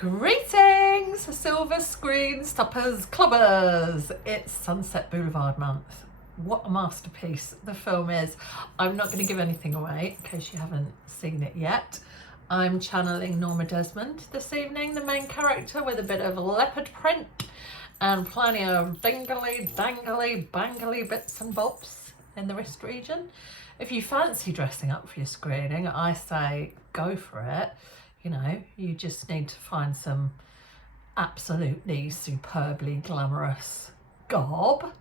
Greetings, silver screen stoppers, clubbers. It's Sunset Boulevard month. What a masterpiece the film is. I'm not going to give anything away in case you haven't seen it yet. I'm channeling Norma Desmond this evening, the main character, with a bit of leopard print and plenty of dingly, dangly, bangly bits and bobs in the wrist region. If you fancy dressing up for your screening, I say go for it. You know, you just need to find some absolutely superbly glamorous garb.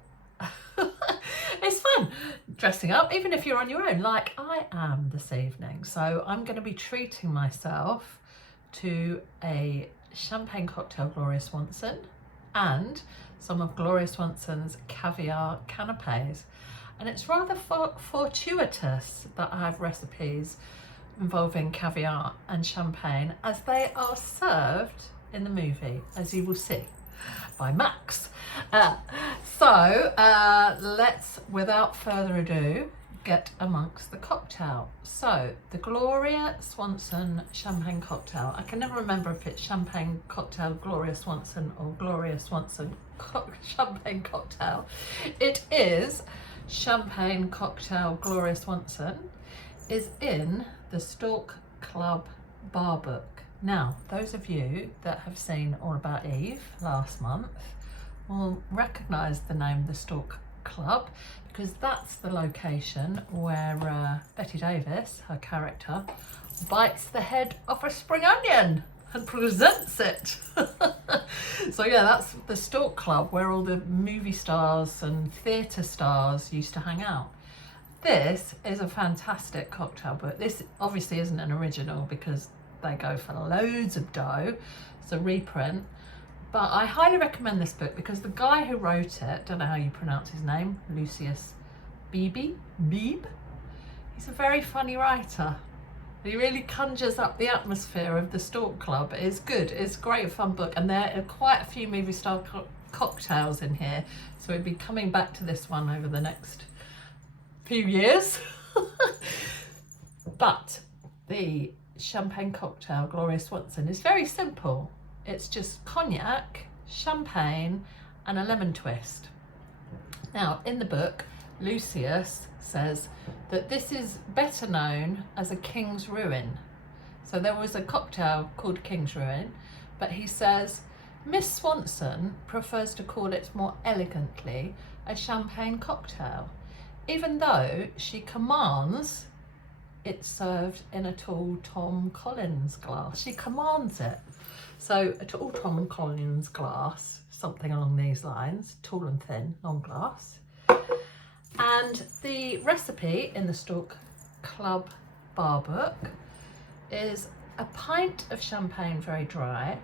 It's fun dressing up, even if you're on your own, like I am this evening. So I'm going to be treating myself to a Champagne Cocktail Gloria Swanson and some of Gloria Swanson's Caviar Canapes. And it's rather fortuitous that I have recipes involving caviar and champagne, as they are served in the movie, as you will see, by Max. Let's, without further ado, get amongst the cocktail. So, the Gloria Swanson Champagne Cocktail. I can never remember if it's Champagne Cocktail Gloria Swanson or Gloria Swanson Champagne Cocktail. It is Champagne Cocktail Gloria Swanson, is in the Stork Club bar book. Now, those of you that have seen All About Eve last month will recognise the name The Stork Club, because that's the location where Betty Davis, her character, bites the head off a spring onion and presents it. So yeah, that's the Stork Club, where all the movie stars and theatre stars used to hang out. This is a fantastic cocktail book. This obviously isn't an original because they go for loads of dough. It's a reprint. But I highly recommend this book because the guy who wrote it, don't know how you pronounce his name, Lucius Beebe, he's a very funny writer. He really conjures up the atmosphere of the Stork Club. It's good. It's a great fun book. And there are quite a few movie style cocktails in here. So we'll be coming back to this one over the next few years. But the Champagne Cocktail Gloria Swanson is very simple. It's just cognac, champagne and a lemon twist. Now, in the book, Lucius says that this is better known as a King's Ruin. So there was a cocktail called King's Ruin, but he says Miss Swanson prefers to call it more elegantly a champagne cocktail, even though she commands it served in a tall Tom Collins glass. She commands it. So a tall Tom Collins glass, something along these lines, tall and thin, long glass. And the recipe in the Stork Club bar book is a pint of champagne very dry,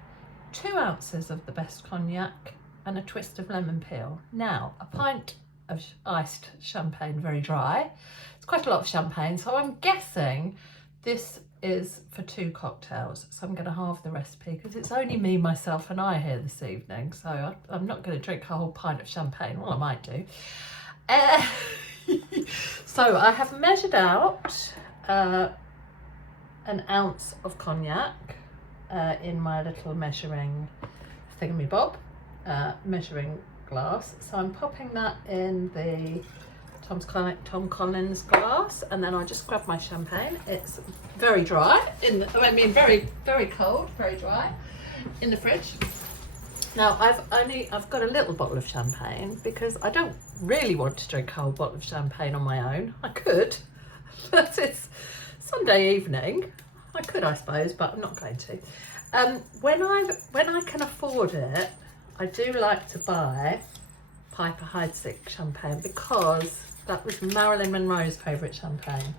2 ounces of the best cognac and a twist of lemon peel. Now, a pint of iced champagne very dry. It's quite a lot of champagne, so I'm guessing this is for 2 cocktails. So I'm going to halve the recipe because it's only me, myself and I here this evening, so I'm not going to drink a whole pint of champagne. Well, I might do. So I have measured out an ounce of cognac in my little measuring thingamabob, measuring glass. So I'm popping that in the Tom Collins glass, and then I just grab my champagne. It's very dry, very, very cold, very dry, in the fridge. Now I've got a little bottle of champagne because I don't really want to drink a whole bottle of champagne on my own. I could, but it's Sunday evening. I could, I suppose, but I'm not going to. When I can afford it, I do like to buy Piper Heidsieck champagne because that was Marilyn Monroe's favourite champagne.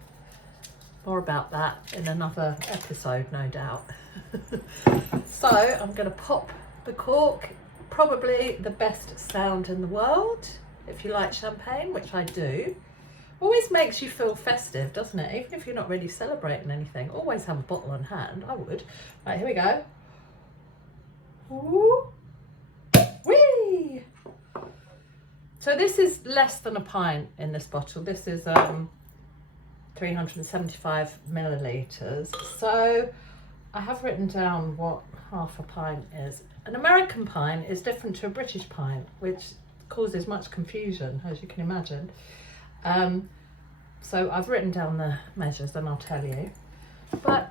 More about that in another episode, no doubt. So I'm going to pop the cork. Probably the best sound in the world, if you like champagne, which I do. Always makes you feel festive, doesn't it? Even if you're not really celebrating anything, always have a bottle on hand. I would. Right, here we go. Ooh. Whee! So this is less than a pint in this bottle. This is 375 millilitres. So I have written down what half a pint is. An American pint is different to a British pint, which causes much confusion, as you can imagine. So I've written down the measures and I'll tell you. But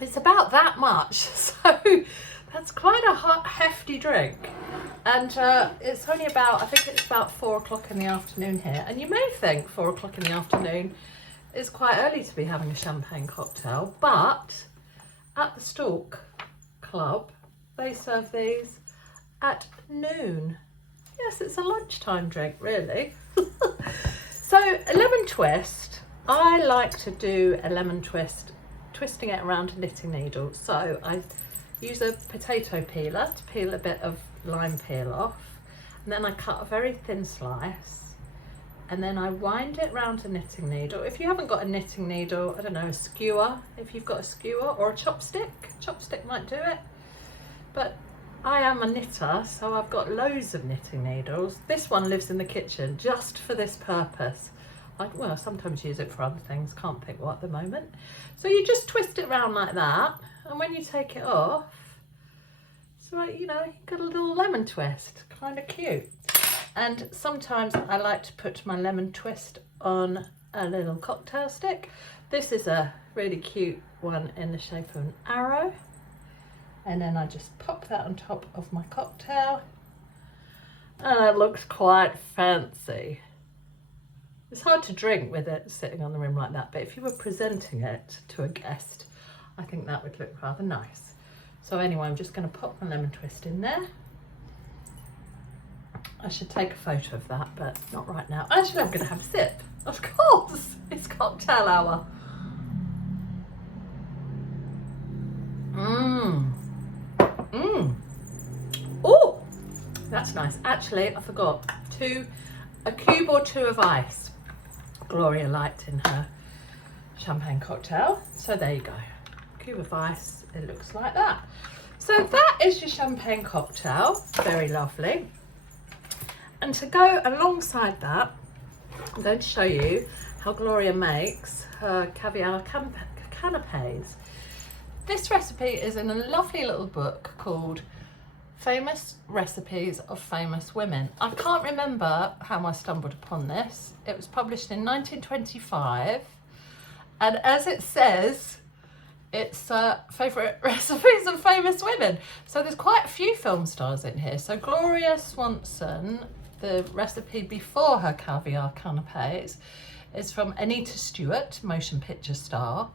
it's about that much, so that's quite a hot, hefty drink. And it's only about, I think it's about 4 o'clock in the afternoon here. And you may think 4 o'clock in the afternoon is quite early to be having a champagne cocktail, but at the Stalk Club, they serve these at noon. Yes, it's a lunchtime drink, really. So a lemon twist, I like to do a lemon twist, twisting it around a knitting needle. So I use a potato peeler to peel a bit of lime peel off, and then I cut a very thin slice, and then I wind it round a knitting needle. If you haven't got a knitting needle, I don't know, a skewer, if you've got a skewer, or a chopstick might do it. But I am a knitter, so I've got loads of knitting needles. This one lives in the kitchen just for this purpose. Well, sometimes use it for other things, can't pick what at the moment. So you just twist it around like that, and when you take it off, it's like, you know, you've got a little lemon twist, kind of cute. And sometimes I like to put my lemon twist on a little cocktail stick. This is a really cute one in the shape of an arrow. And then I just pop that on top of my cocktail, and it looks quite fancy. It's hard to drink with it sitting on the rim like that, but if you were presenting it to a guest, I think that would look rather nice. So anyway, I'm just going to pop my lemon twist in there. I should take a photo of that, but not right now. Actually, I'm going to have a sip. Of course, it's cocktail hour. Oh, that's nice. Actually, I forgot a cube or 2 of ice. Gloria liked in her champagne cocktail. So there you go. Cube of ice. It looks like that. So that is your champagne cocktail. Very lovely. And to go alongside that, I'm going to show you how Gloria makes her caviar canapes. This recipe is in a lovely little book called Famous Recipes of Famous Women. I can't remember how I stumbled upon this. It was published in 1925, and as it says, it's favourite recipes of famous women. So there's quite a few film stars in here. So Gloria Swanson, the recipe before her caviar canapes, is from Anita Stewart, motion picture star,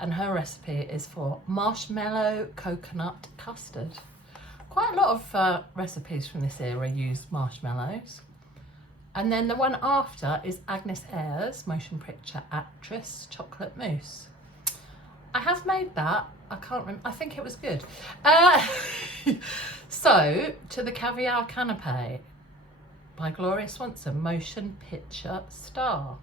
and her recipe is for marshmallow coconut custard. Quite a lot of recipes from this era use marshmallows. And then the one after is Agnes Ayres, motion picture actress, chocolate mousse. I have made that. I can't remember. I think it was good. So, to the Caviar Canape by Gloria Swanson, motion picture star.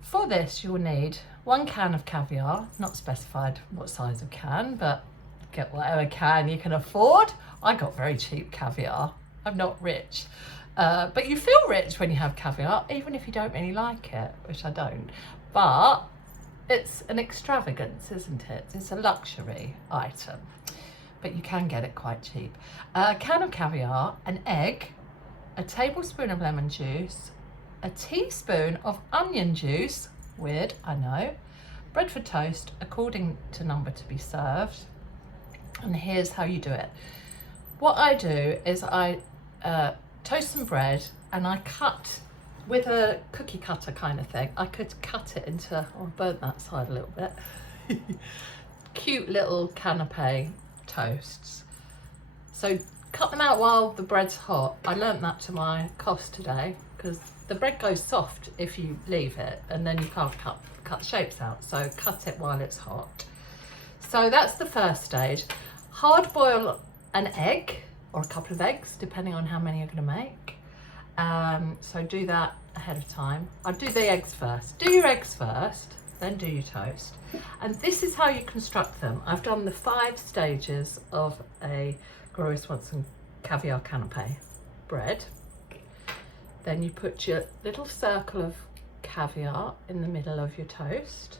For this, you'll need 1 can of caviar, not specified what size of can, but get whatever can you can afford. I got very cheap caviar. I'm not rich. But you feel rich when you have caviar, even if you don't really like it, which I don't. But it's an extravagance, isn't it? It's a luxury item, but you can get it quite cheap. A can of caviar, an egg, a tablespoon of lemon juice, a teaspoon of onion juice, weird, I know, bread for toast according to number to be served. And here's how you do it. What I do is I toast some bread, and I cut with a cookie cutter kind of thing. I could cut it into, oh, I burnt that side a little bit. Cute little canape toasts. So cut them out while the bread's hot. I learnt that to my cost today, because the bread goes soft if you leave it, and then you can't cut shapes out. So cut it while it's hot. So that's the first stage. Hard boil an egg or a couple of eggs, depending on how many you're going to make. So do that ahead of time. I'll do the eggs first. Do your eggs first, then do your toast. And this is how you construct them. I've done the 5 stages of a Gloria Swanson caviar canape bread. Then you put your little circle of caviar in the middle of your toast.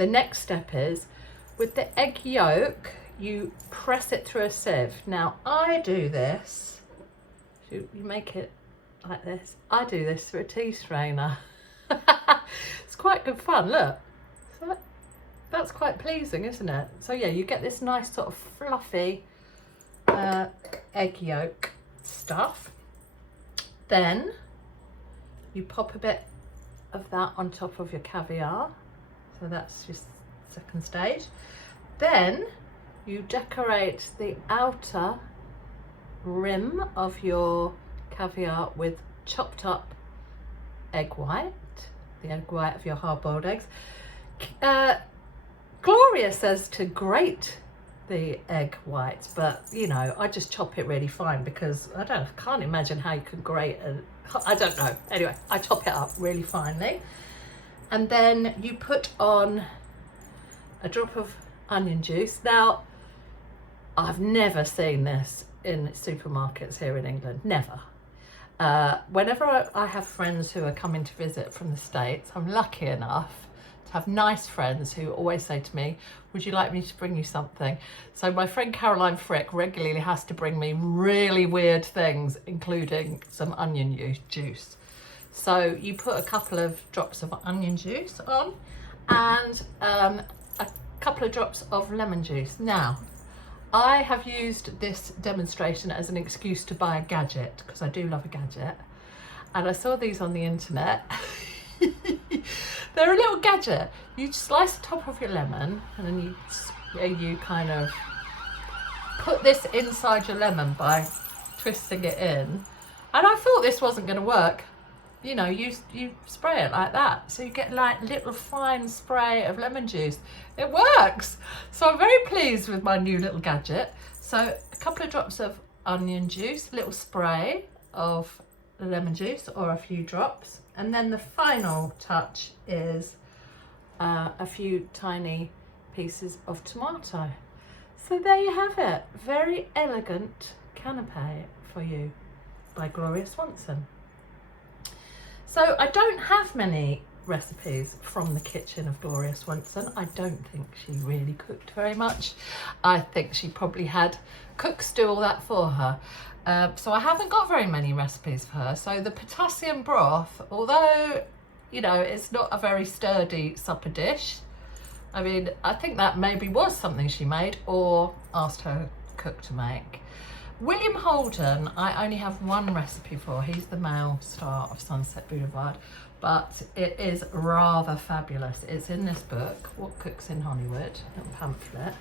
the next step is with the egg yolk, you press it through a sieve. Now I do this, you make it like this. I do this through a tea strainer. It's quite good fun, look. So that's quite pleasing, isn't it? So yeah, you get this nice sort of fluffy egg yolk stuff. Then you pop a bit of that on top of your caviar. So that's your second stage. Then you decorate the outer rim of your caviar with chopped up egg white, the egg white of your hard-boiled eggs. Gloria says to grate the egg whites, but you know, I just chop it really fine because I can't imagine how you could grate it. I don't know. Anyway, I chop it up really finely. And then you put on a drop of onion juice. Now, I've never seen this in supermarkets here in England, never. Whenever I have friends who are coming to visit from the States, I'm lucky enough to have nice friends who always say to me, would you like me to bring you something? So my friend Caroline Frick regularly has to bring me really weird things, including some onion juice. So you put a couple of drops of onion juice on and a couple of drops of lemon juice. Now, I have used this demonstration as an excuse to buy a gadget, because I do love a gadget. And I saw these on the internet. They're a little gadget. You slice the top of your lemon and then you kind of put this inside your lemon by twisting it in. And I thought this wasn't going to work. You know, you spray it like that. So you get like little fine spray of lemon juice. It works. So I'm very pleased with my new little gadget. So a couple of drops of onion juice, a little spray of lemon juice or a few drops. And then the final touch is a few tiny pieces of tomato. So there you have it. Very elegant canapé for you by Gloria Swanson. So I don't have many recipes from the kitchen of Gloria Swanson. I don't think she really cooked very much. I think she probably had cooks do all that for her. So I haven't got very many recipes for her. So the potassium broth, although, you know, it's not a very sturdy supper dish. I mean, I think that maybe was something she made or asked her cook to make. William Holden, I only have one recipe for. He's the male star of Sunset Boulevard, but it is rather fabulous. It's in this book, What Cooks in Hollywood, little pamphlet,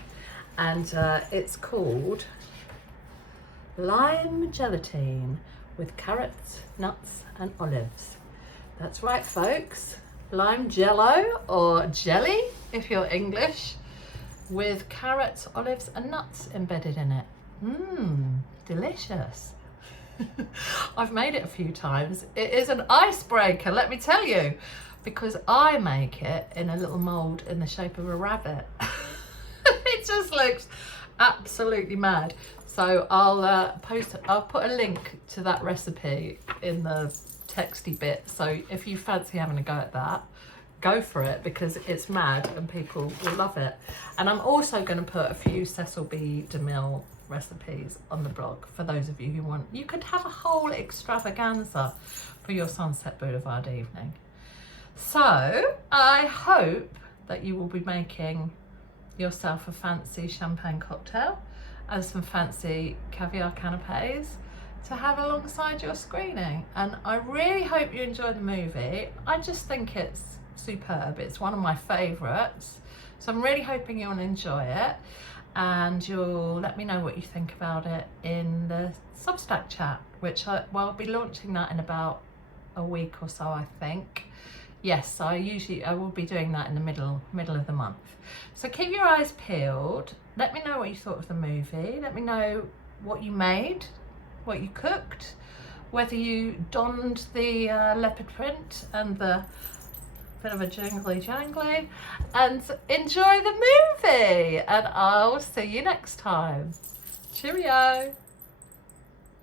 and it's called Lime Gelatine with Carrots, Nuts and Olives. That's right, folks. Lime jello or jelly, if you're English, with carrots, olives and nuts embedded in it. Delicious. I've made it a few times. It is an icebreaker, let me tell you, because I make it in a little mould in the shape of a rabbit. It just looks absolutely mad. So I'll put a link to that recipe in the texty bit. So if you fancy having a go at that, go for it, because it's mad and people will love it. And I'm also going to put a few Cecil B. DeMille recipes on the blog for those of you who want. You could have a whole extravaganza for your Sunset Boulevard evening. So I hope that you will be making yourself a fancy champagne cocktail and some fancy caviar canapes to have alongside your screening. And I really hope you enjoy the movie. I just think it's superb. It's one of my favourites. So I'm really hoping you'll enjoy it. And you'll let me know what you think about it in the Substack chat, which I'll be launching that in about a week or so, I think. Yes, I will be doing that in the middle of the month. So keep your eyes peeled. Let me know what you thought of the movie. Let me know what you made, what you cooked, whether you donned the leopard print and the bit of a jangly, and enjoy the movie. And I'll see you next time. Cheerio.